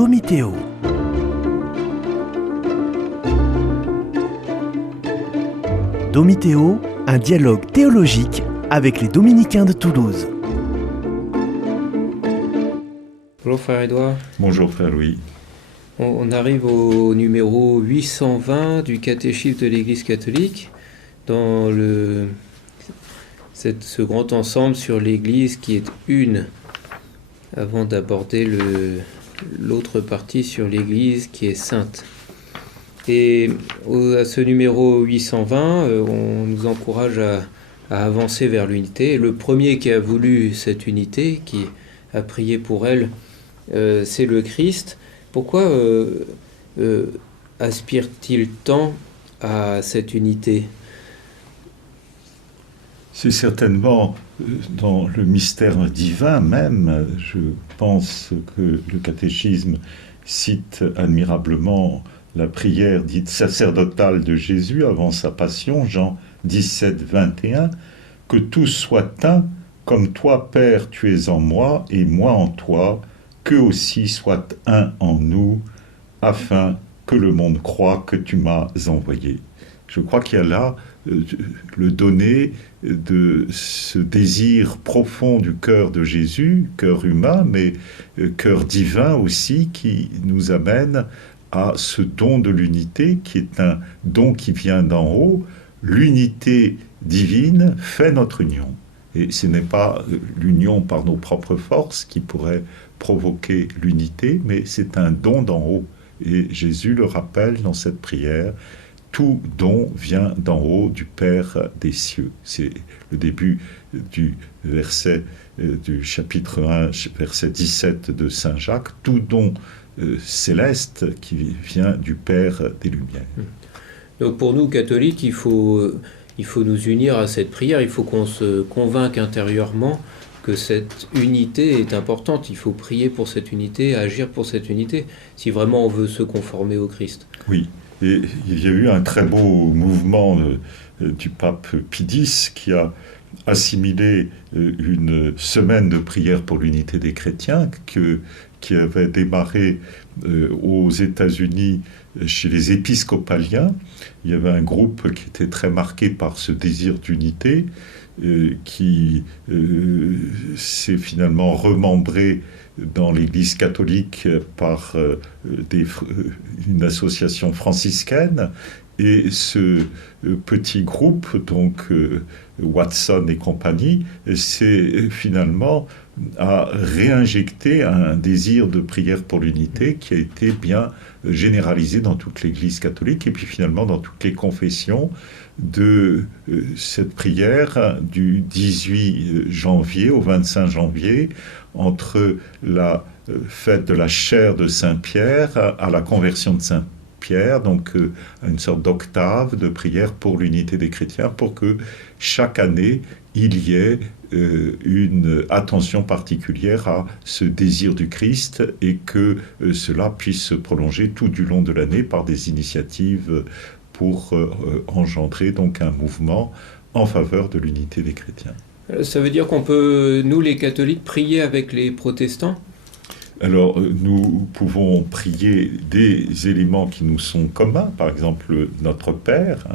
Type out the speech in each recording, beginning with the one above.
Domitéo. Domitéo, un dialogue théologique avec les dominicains de Toulouse. Bonjour frère Édouard. Bonjour frère Louis. On arrive au numéro 820 du catéchisme de l'Église catholique, dans ce grand ensemble sur l'Église qui est une, avant d'aborder l'autre partie sur l'Église qui est sainte. Et à ce numéro 820, on nous encourage à avancer vers l'unité. Et le premier qui a voulu cette unité, qui a prié pour elle, c'est le Christ. Pourquoi aspire-t-il tant à cette unité ? C'est certainement dans le mystère divin même. Je pense que le catéchisme cite admirablement la prière dite sacerdotale de Jésus avant sa passion, Jean 17, 21, « Que tous soient un, comme toi, Père, tu es en moi, et moi en toi, qu'eux aussi soient un en nous, afin que le monde croie que tu m'as envoyé. » Je crois qu'il y a là le donné de ce désir profond du cœur de Jésus, cœur humain, mais cœur divin aussi, qui nous amène à ce don de l'unité, qui est un don qui vient d'en haut. L'unité divine fait notre union. Et ce n'est pas l'union par nos propres forces qui pourrait provoquer l'unité, mais c'est un don d'en haut. Et Jésus le rappelle dans cette prière, tout don vient d'en haut du Père des cieux. C'est le début du verset du chapitre 1, verset 17 de Saint Jacques, tout don céleste qui vient du Père des Lumières. Donc pour nous catholiques, il faut nous unir à cette prière, il faut qu'on se convainque intérieurement que cette unité est importante. Il faut prier pour cette unité, agir pour cette unité, si vraiment on veut se conformer au Christ. Oui, et il y a eu un très beau mouvement du pape Pie X qui a assimilé une semaine de prière pour l'unité des chrétiens qui avait démarré aux États-Unis chez les épiscopaliens. Il y avait un groupe qui était très marqué par ce désir d'unité, qui s'est finalement remembré dans l'Église catholique par une association franciscaine. Et ce petit groupe, donc Watson et compagnie, c'est finalement à réinjecter un désir de prière pour l'unité qui a été bien généralisé dans toute l'Église catholique et puis finalement dans toutes les confessions de cette prière du 18 janvier au 25 janvier entre la fête de la chaire de Saint-Pierre à la conversion de Saint-Pierre, donc une sorte d'octave de prière pour l'unité des chrétiens, pour que chaque année il y ait une attention particulière à ce désir du Christ et que cela puisse se prolonger tout du long de l'année par des initiatives pour engendrer donc un mouvement en faveur de l'unité des chrétiens. Ça veut dire qu'on peut, nous les catholiques, prier avec les protestants ? Alors, nous pouvons prier des éléments qui nous sont communs, par exemple notre Père,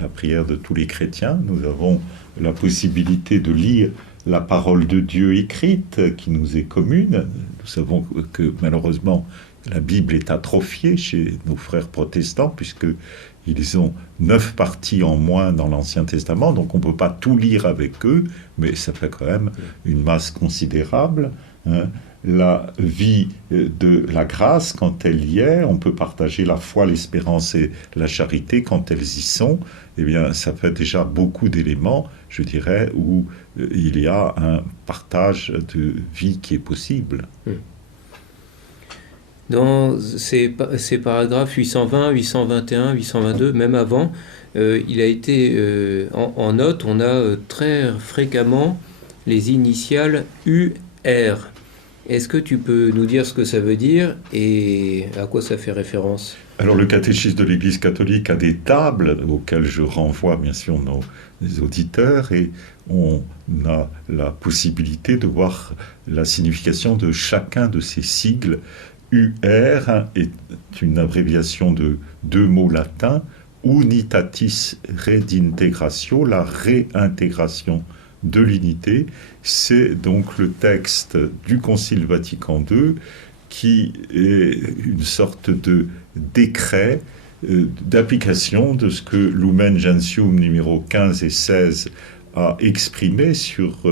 la prière de tous les chrétiens. Nous avons la possibilité de lire la parole de Dieu écrite qui nous est commune. Nous savons que malheureusement, la Bible est atrophiée chez nos frères protestants, puisqu'ils ont 9 parties en moins dans l'Ancien Testament, donc on ne peut pas tout lire avec eux, mais ça fait quand même une masse considérable. La vie de la grâce, quand elle y est, on peut partager la foi, l'espérance et la charité quand elles y sont. Eh bien, ça fait déjà beaucoup d'éléments, je dirais, où il y a un partage de vie qui est possible. Dans ces paragraphes 820, 821, 822, même avant, il a été en note, on a très fréquemment les initiales UR. Est-ce que tu peux nous dire ce que ça veut dire et à quoi ça fait référence ? Alors le catéchisme de l'Église catholique a des tables auxquelles je renvoie bien sûr nos auditeurs et on a la possibilité de voir la signification de chacun de ces sigles UR est une abréviation de deux mots latins, Unitatis Redintegratio, la réintégration de l'unité. C'est donc le texte du Concile Vatican II qui est une sorte de décret d'application de ce que Lumen Gentium numéro 15 et 16 a exprimé sur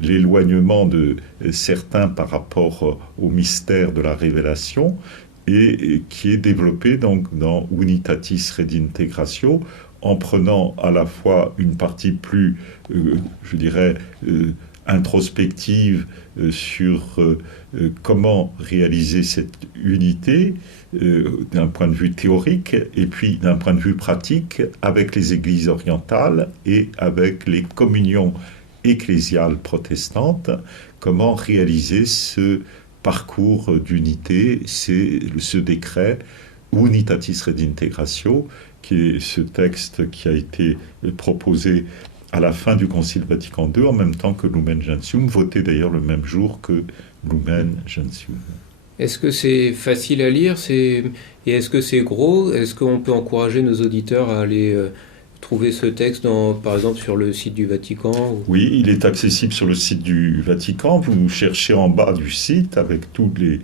l'éloignement de certains par rapport au mystère de la révélation et qui est développé donc dans Unitatis Redintegratio en prenant à la fois une partie plus, je dirais, introspective sur comment réaliser cette unité d'un point de vue théorique et puis d'un point de vue pratique avec les églises orientales et avec les communions ecclésiales protestantes, comment réaliser ce parcours d'unité, c'est ce décret Unitatis Redintegratio, qui est ce texte qui a été proposé à la fin du Concile Vatican II, en même temps que Lumen Gentium, voté d'ailleurs le même jour que Lumen Gentium. Est-ce que c'est facile à lire et est-ce que c'est gros? Est-ce qu'on peut encourager nos auditeurs à aller trouver ce texte, par exemple, sur le site du Vatican Oui, il est accessible sur le site du Vatican. Vous cherchez en bas du site avec tous les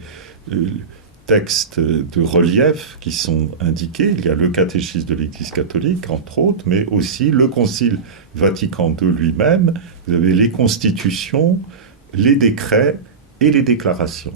textes de relief qui sont indiqués. Il y a le catéchisme de l'Église catholique, entre autres, mais aussi le Concile Vatican II lui-même. Vous avez les constitutions, les décrets et les déclarations.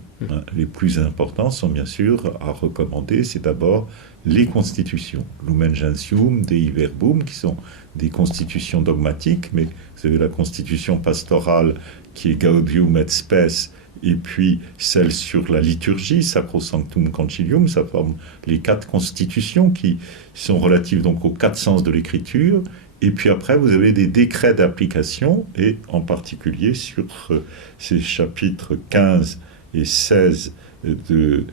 Les plus importants sont bien sûr à recommander, c'est d'abord les constitutions. Lumen Gentium, Dei Verbum, qui sont des constitutions dogmatiques, mais vous avez la constitution pastorale qui est Gaudium et Spes, et puis celle sur la liturgie, Sacrosanctum Concilium, ça forme les 4 constitutions qui sont relatives donc aux 4 sens de l'écriture. Et puis après, vous avez des décrets d'application, et en particulier sur ces chapitres 15 et 16 de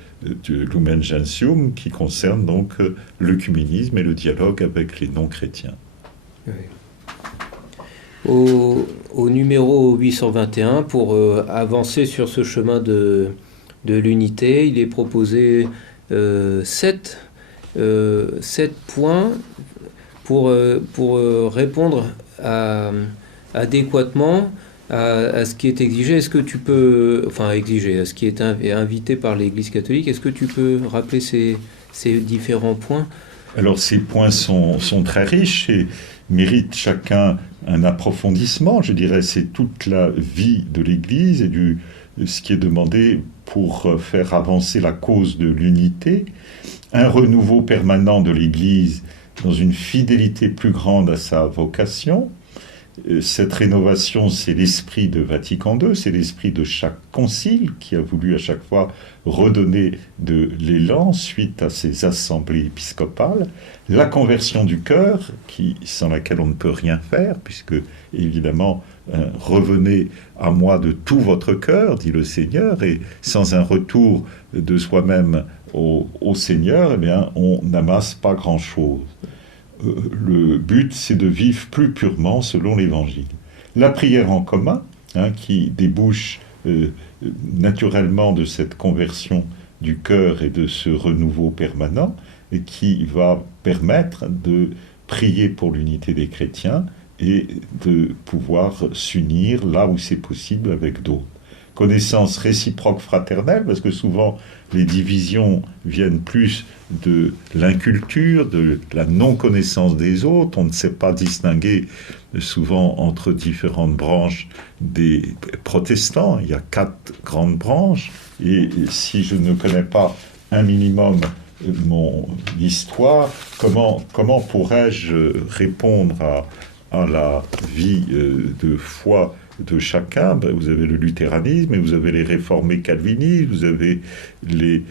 Lumen Gentium, qui concernent donc l'œcuménisme et le dialogue avec les non-chrétiens. Oui. Au numéro 821, pour avancer sur ce chemin de l'unité, il est proposé 7 points pour répondre adéquatement à ce qui est exigé. Est-ce que tu peux, à ce qui est invité par l'Église catholique, est-ce que tu peux rappeler ces différents points? Alors ces points sont très riches et méritent chacun un approfondissement. Je dirais c'est toute la vie de l'Église et ce qui est demandé pour faire avancer la cause de l'unité, un renouveau permanent de l'Église dans une fidélité plus grande à sa vocation. Cette rénovation, c'est l'esprit de Vatican II, c'est l'esprit de chaque concile qui a voulu à chaque fois redonner de l'élan suite à ces assemblées épiscopales. La conversion du cœur, sans laquelle on ne peut rien faire, puisque évidemment, revenez à moi de tout votre cœur, dit le Seigneur, et sans un retour de soi-même au Seigneur, eh bien, on n'amasse pas grand-chose. Le but, c'est de vivre plus purement selon l'Évangile. La prière en commun, qui débouche naturellement de cette conversion du cœur et de ce renouveau permanent, et qui va permettre de prier pour l'unité des chrétiens et de pouvoir s'unir là où c'est possible avec d'autres. Connaissance réciproque fraternelle, parce que souvent les divisions viennent plus de l'inculture, de la non-connaissance des autres. On ne sait pas distinguer souvent entre différentes branches des protestants. Il y a 4 grandes branches, et si je ne connais pas un minimum mon histoire, comment pourrais-je répondre à la vie de foi de chacun? Vous avez le luthéranisme, et vous avez les réformés calvinistes, vous avez les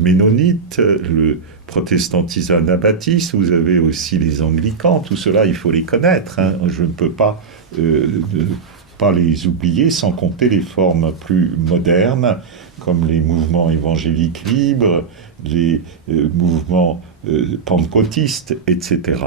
ménonites, le protestantisme anabaptiste, vous avez aussi les anglicans. Tout cela, il faut les connaître. Je ne peux pas les oublier, sans compter les formes plus modernes, comme les mouvements évangéliques libres, les mouvements pentecôtistes, etc.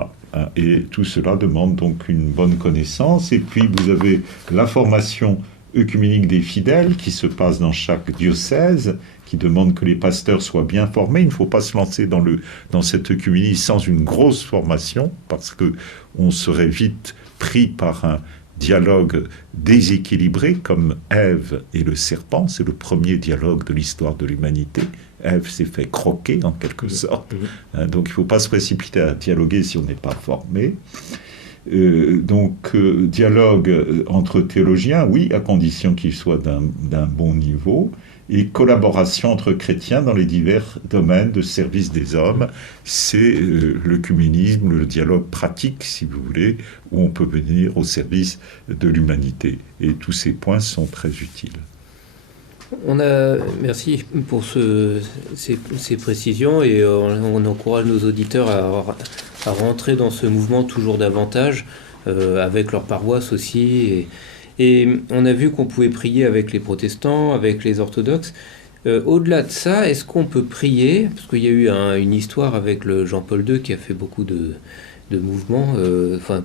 Et tout cela demande donc une bonne connaissance. Et puis vous avez la formation œcuménique des fidèles qui se passe dans chaque diocèse, qui demande que les pasteurs soient bien formés. Il ne faut pas se lancer dans cette œcuménie sans une grosse formation, parce qu'on serait vite pris par un dialogue déséquilibré, comme Ève et le serpent. C'est le premier dialogue de l'histoire de l'humanité. Ève s'est fait croquer, en quelque sorte. Donc il ne faut pas se précipiter à dialoguer si on n'est pas formé. Dialogue entre théologiens, oui, à condition qu'il soit d'un bon niveau, et collaboration entre chrétiens dans les divers domaines de service des hommes. C'est l'œcuménisme, le dialogue pratique, si vous voulez, où on peut venir au service de l'humanité. Et tous ces points sont très utiles. Merci pour ces précisions, et on encourage nos auditeurs à rentrer dans ce mouvement toujours davantage, avec leur paroisse aussi. Et on a vu qu'on pouvait prier avec les protestants, avec les orthodoxes. Au-delà de ça, est-ce qu'on peut prier, parce qu'il y a eu une histoire avec le Jean-Paul II qui a fait beaucoup de mouvements,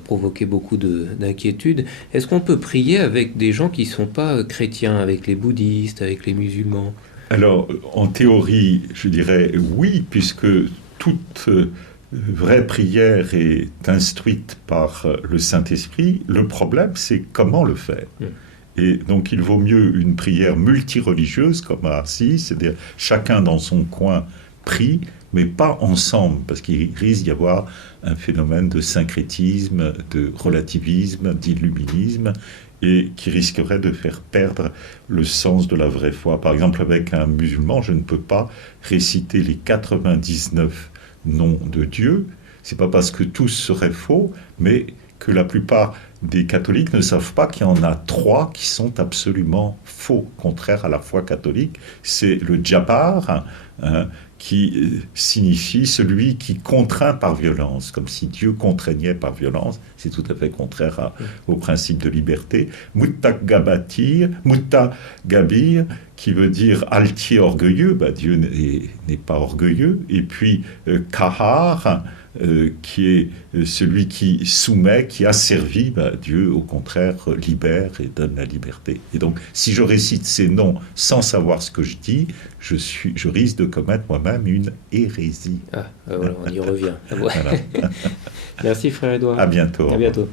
provoqué beaucoup d'inquiétudes. Est-ce qu'on peut prier avec des gens qui ne sont pas chrétiens, avec les bouddhistes, avec les musulmans? Alors, en théorie, je dirais oui, puisque toute vraie prière est instruite par le Saint-Esprit. Le problème, c'est comment le faire. Et donc, il vaut mieux une prière multireligieuse, comme à Assise, c'est-à-dire chacun dans son coin prie, mais pas ensemble, parce qu'il risque d'y avoir un phénomène de syncrétisme, de relativisme, d'illuminisme, et qui risquerait de faire perdre le sens de la vraie foi. Par exemple, avec un musulman, je ne peux pas réciter les 99 noms de Dieu. C'est pas parce que tous seraient faux, mais que la plupart des catholiques ne savent pas qu'il y en a 3 qui sont absolument faux, contraires à la foi catholique. C'est le Djabar, qui signifie celui qui contraint par violence, comme si Dieu contraignait par violence. C'est tout à fait contraire au principe de liberté. Muttagabir, qui veut dire altier, orgueilleux. Dieu n'est pas orgueilleux. Et puis Kahar, qui est celui qui soumet, qui asservit. Dieu, au contraire, libère et donne la liberté. Et donc, si je récite ces noms sans savoir ce que je dis, je risque de commettre moi-même une hérésie. Voilà, on y revient. Voilà. Merci, frère Édouard. À bientôt. À bientôt.